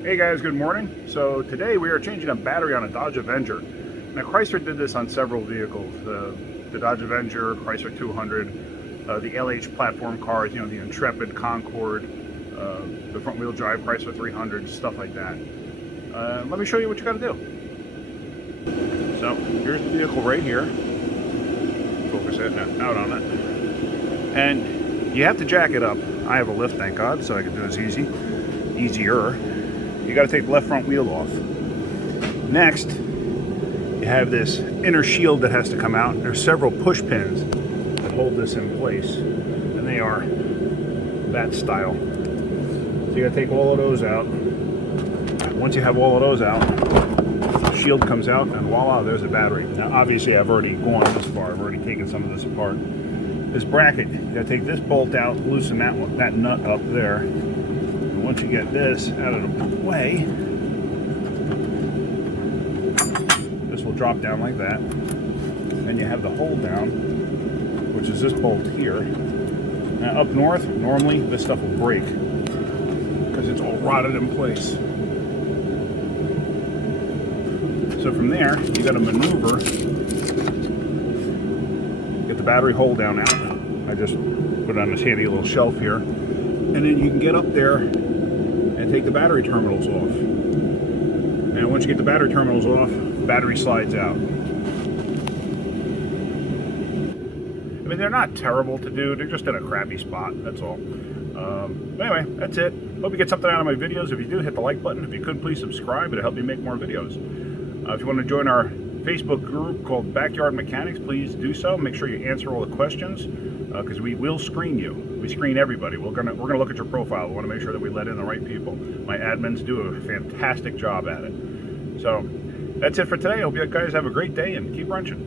Hey guys, good morning. So today we are changing a battery on a Dodge Avenger. Now Chrysler did this on several vehicles. The Dodge Avenger, Chrysler 200, the LH platform cars, you know, the Intrepid, Concorde, the front wheel drive Chrysler 300, stuff like that. Let me show you what you got to do. So here's the vehicle right here. Focus it out on it. And you have to jack it up. I have a lift, thank God, so I can do this easier. You got to take the left front wheel off. Next, you have this inner shield that has to come out. There's several push pins that hold this in place, and they are that style. So you got to take all of those out. Once you have all of those out, the shield comes out, and voila, there's a battery. Now, obviously, I've already gone this far. I've already taken some of this apart. This bracket, you got to take this bolt out, loosen that nut up there. Once you get this out of the way, this will drop down like that. Then you have the hold down, which is this bolt here. Now up north, normally this stuff will break because it's all rotted in place. So from there, you got to maneuver, get the battery hold down out. I just put it on this handy little shelf here. And then you can get up there and take the battery terminals off. And once you get the battery terminals off, the battery slides out. I mean, they're not terrible to do. They're just in a crappy spot, that's all. Anyway, that's it. Hope you get something out of my videos. If you do, hit the like button. If you could, please subscribe. It'll help me make more videos. If you want to join our Facebook group called Backyard Mechanics, please do so. Make sure you answer all the questions, because we will screen you. We screen everybody. We're gonna look at your profile. We want to make sure that we let in the right people. My admins do a fantastic job at it. So that's it for today. I hope you guys have a great day and keep wrenching.